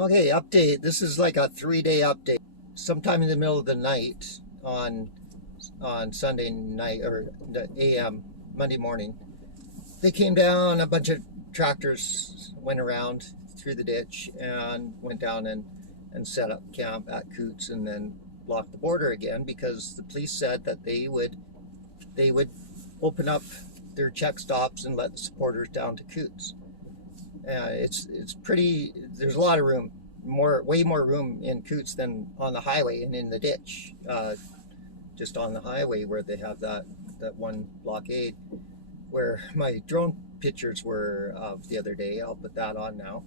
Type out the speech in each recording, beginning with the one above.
Okay, update. This is like a 3-day update. Sometime in the middle of the night on Sunday night or the AM, Monday morning, they came down. A bunch of tractors went around through the ditch and went down and set up camp at Cootes and then blocked the border again because the police said that they would open up their check stops and let the supporters down to Cootes. It's pretty. There's a lot of room, way more room in Cootes than on the highway and in the ditch. Just on the highway where they have that one blockade, where my drone pictures were of the other day. I'll put that on now.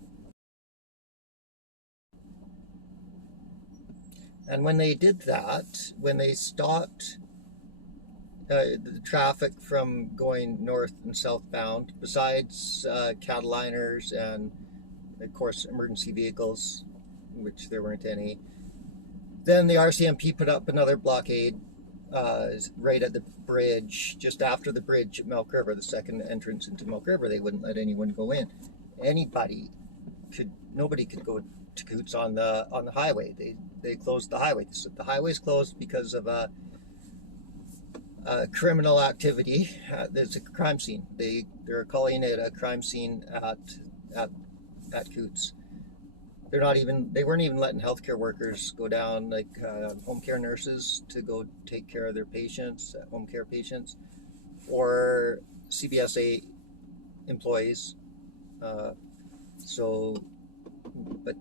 And when they did that, when they stopped the traffic from going north and southbound, besides Cataliners and of course emergency vehicles, which there weren't any, then the RCMP put up another blockade right at the bridge, just after the bridge at Milk River, the second entrance into Milk River. They wouldn't let anyone go in. Nobody could go to Cootes on the highway. They closed the highway. So the highway's closed because of criminal activity. There's a crime scene. They're calling it a crime scene at Cootes. They weren't even letting healthcare workers go down, like home care nurses, to go take care of their patients, home care patients, or CBSA employees. But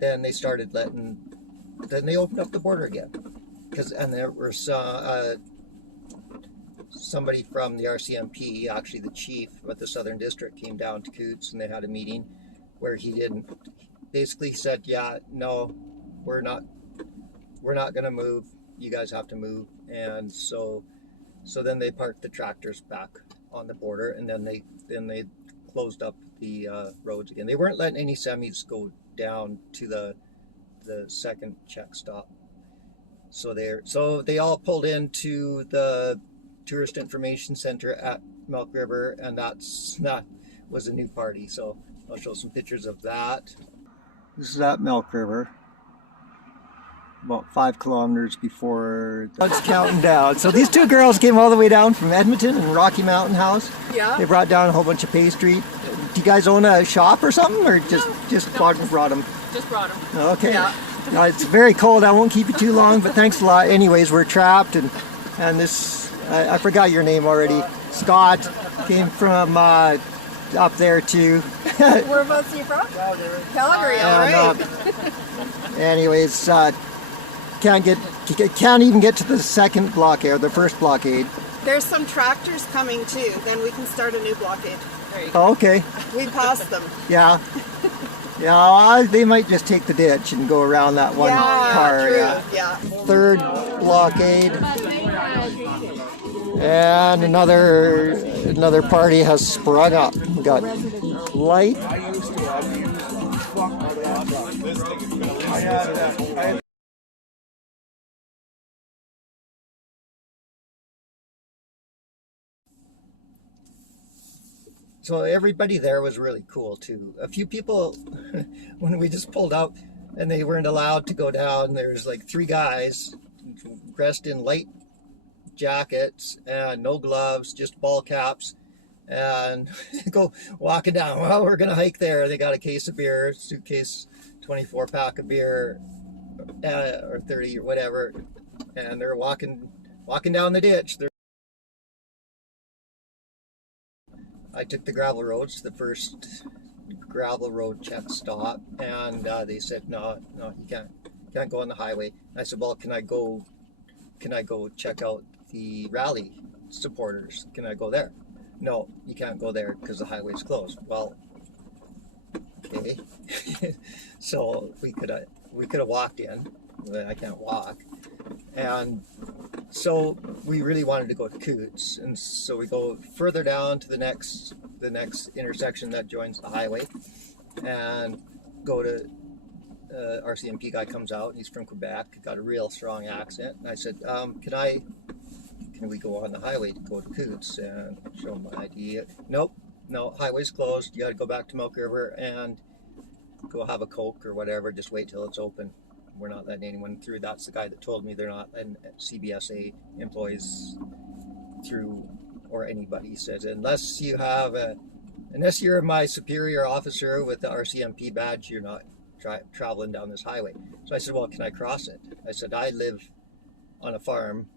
then they started then they opened up the border again, and there was somebody from the RCMP, actually the chief of the Southern District, came down to Cootes, and they had a meeting where he basically said, yeah, no, we're not going to move. You guys have to move. And so then they parked the tractors back on the border, and then they closed up the roads again. They weren't letting any semis go down to the second check stop. So they all pulled into the Tourist Information Center at Milk River, and that was a new party. So I'll show some pictures of that. This is at Milk River, about 5 kilometers before it's counting down. So these two girls came all the way down from Edmonton and Rocky Mountain House. Yeah. They brought down a whole bunch of pastry. Do you guys own a shop or something, or just brought them? Just brought them. Okay. Yeah. Now, it's very cold. I won't keep you too long, but thanks a lot. Anyways, we're trapped, and this I forgot your name already. Scott came from up there too. Whereabouts are you from? Calgary. All right. Anyways, can't even get to the second blockade, or the first blockade. There's some tractors coming too. Then we can start a new blockade. There you go. Oh, okay. We passed them. Yeah. Yeah, they might just take the ditch and go around that one car. True. Yeah. Third blockade. And another party has sprung up. We got light. So everybody there was really cool too. A few people, when we just pulled up and they weren't allowed to go down, there's like 3 guys dressed in light jackets and no gloves, just ball caps, and go walking down. Well, we're gonna hike there. They got a case of beer, suitcase, 24 pack of beer, or 30 or whatever, and they're walking down the ditch. I took the gravel roads, the first gravel road check stop, and they said, no, you can't go on the highway. I said, well, can I go check out the rally supporters? Can I go there? No, you can't go there because the highway's closed. Well, okay. So we could have walked in, but I can't walk. And so we really wanted to go to Cootes, and so we go further down to the next intersection that joins the highway, and go to RCMP guy comes out. He's from Quebec, got a real strong accent. And I said, can we go on the highway to go to Cootes? And show him my ID. Nope, no, highway's closed. You got to go back to Milk River and go have a Coke or whatever, just wait till it's open. We're not letting anyone through. That's the guy that told me they're not letting CBSA employees through, or anybody. He says, unless you're my superior officer with the RCMP badge, you're not traveling down this highway. So I said, well, can I cross it? I said, I live on a farm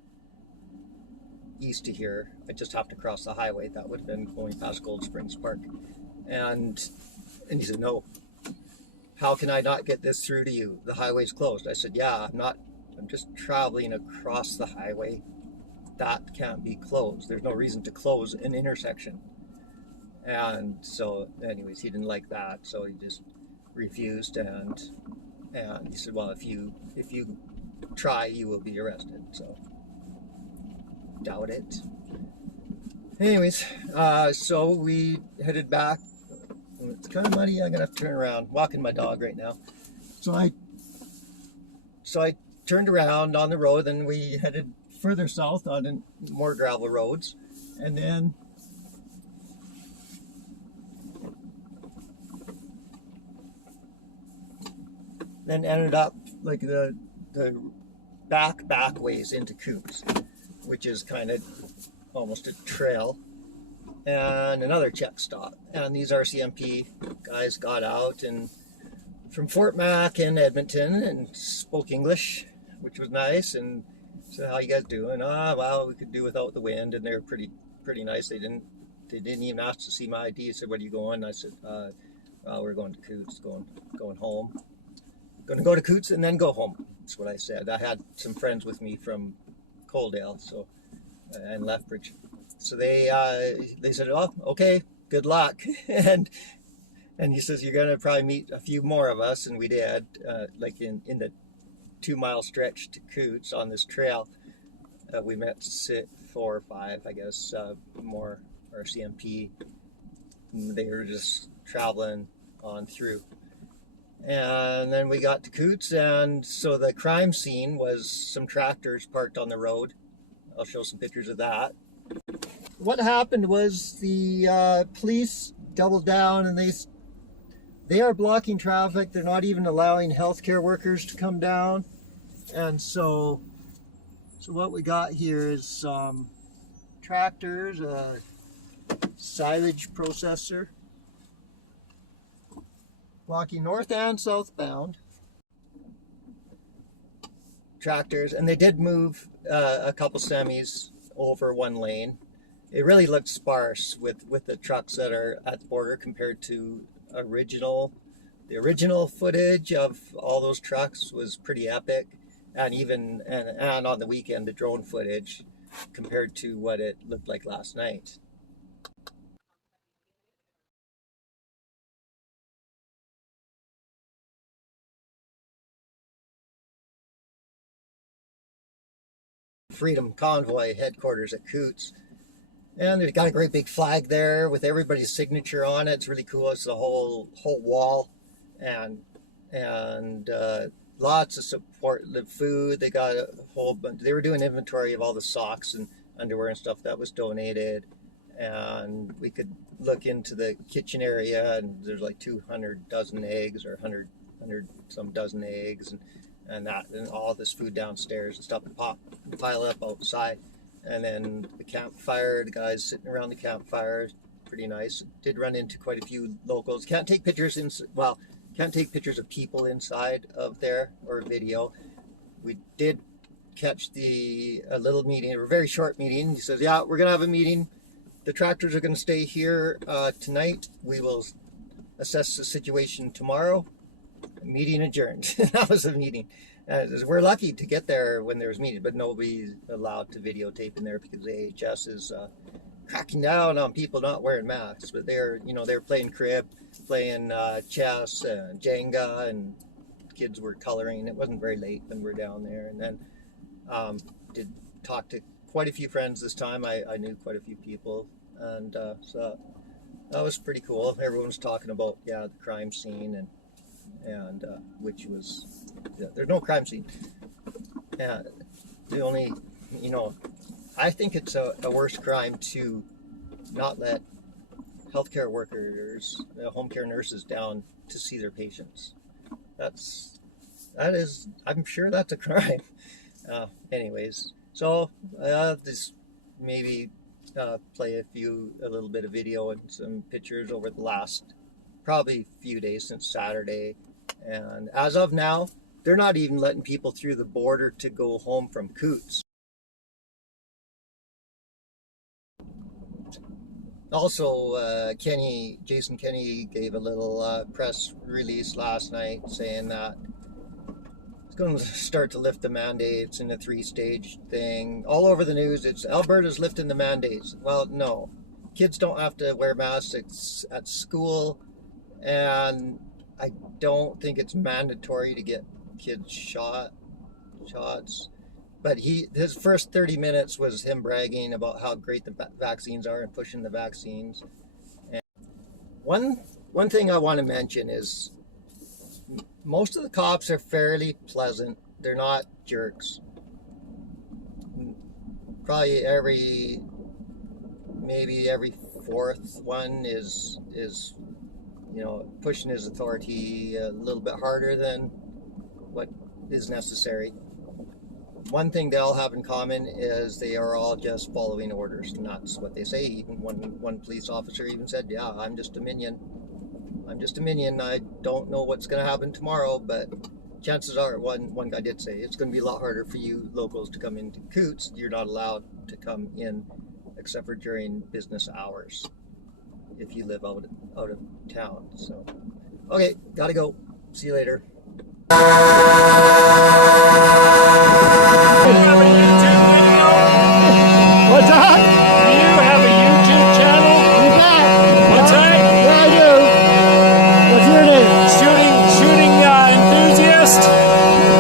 east of here. I just have to cross the highway. That would have been going past Gold Springs Park. And he said, no. How can I not get this through to you? The highway's closed. I said, yeah, I'm just traveling across the highway. That can't be closed. There's no reason to close an intersection. And so anyways, he didn't like that. So he just refused. And he said, well, if you try, you will be arrested. So doubt it. Anyways, so we headed back. It's kind of muddy. I'm gonna have to turn around. Walking my dog right now. So I turned around on the road, and we headed further south on more gravel roads, and then ended up like the back ways into Cootes, which is kind of almost a trail. And another check stop, and these RCMP guys got out and from Fort Mac in Edmonton and spoke English, which was nice, and said, how you guys doing? Well, we could do without the wind, and they're pretty nice. They didn't even ask to see my ID. They said, where are you going? I said, well, we're going to Cootes, going home. Going to go to Cootes and then go home. That's what I said. I had some friends with me from Coaldale, and Lethbridge. So they said, oh, okay, good luck. and he says, you're going to probably meet a few more of us. And we did, like in the 2-mile stretch to Cootes on this trail. We met 4 or 5, I guess, more RCMP. They were just traveling on through. And then we got to Cootes, and so the crime scene was some tractors parked on the road. I'll show some pictures of that. What happened was the police doubled down, and they are blocking traffic. They're not even allowing healthcare workers to come down. And so what we got here is tractors, a silage processor, blocking north and southbound tractors, and they did move a couple semis over one lane. It really looked sparse with the trucks that are at the border compared to the original footage of all those trucks was pretty epic, and on the weekend the drone footage compared to what it looked like last night. Freedom Convoy headquarters at Cootes, and they've got a great big flag there with everybody's signature on it. It's really cool. It's the whole wall, and lots of supportive food. They got a whole bunch. They were doing inventory of all the socks and underwear and stuff that was donated, and we could look into the kitchen area, and there's like 200 dozen eggs, or 100 some dozen eggs, and all this food downstairs and stuff pile up outside. And then the campfire, the guys sitting around the campfire, pretty nice. Did run into quite a few locals. Can't take pictures of people inside of there or video. We did catch a little meeting, a very short meeting. He says, yeah, we're gonna have a meeting. The tractors are gonna stay here tonight. We will assess the situation tomorrow. Meeting adjourned. That was the meeting. We're lucky to get there when there was meeting, but nobody's allowed to videotape in there because the AHS is cracking down on people not wearing masks. But they're playing crib, playing chess and Jenga, and kids were coloring. It wasn't very late when we were down there, and then did talk to quite a few friends this time. I knew quite a few people, and so that was pretty cool. Everyone was talking about the crime scene and which was, there's no crime scene. The only, I think it's a worse crime to not let healthcare workers, home care nurses down to see their patients. I'm sure that's a crime. Anyways, so just maybe play a little bit of video and some pictures over the last probably few days since Saturday. And as of now, they're not even letting people through the border to go home from Cootes. Also, Jason Kenney gave a little press release last night saying that it's going to start to lift the mandates in a 3-stage thing. All over the news, it's Alberta's lifting the mandates. Well, no. Kids don't have to wear masks at school, and I don't think it's mandatory to get kids shots. But his first 30 minutes was him bragging about how great the vaccines are and pushing the vaccines. And one thing I want to mention is most of the cops are fairly pleasant. They're not jerks. Probably maybe every fourth one is pushing his authority a little bit harder than what is necessary. One thing they all have in common is they are all just following orders, and that's what they say. Even one police officer even said, "Yeah, I'm just a minion. I don't know what's going to happen tomorrow, but chances are," one guy did say, "it's going to be a lot harder for you locals to come into Cootes. You're not allowed to come in except for during business hours if you live out of town." So, okay, gotta go. See you later.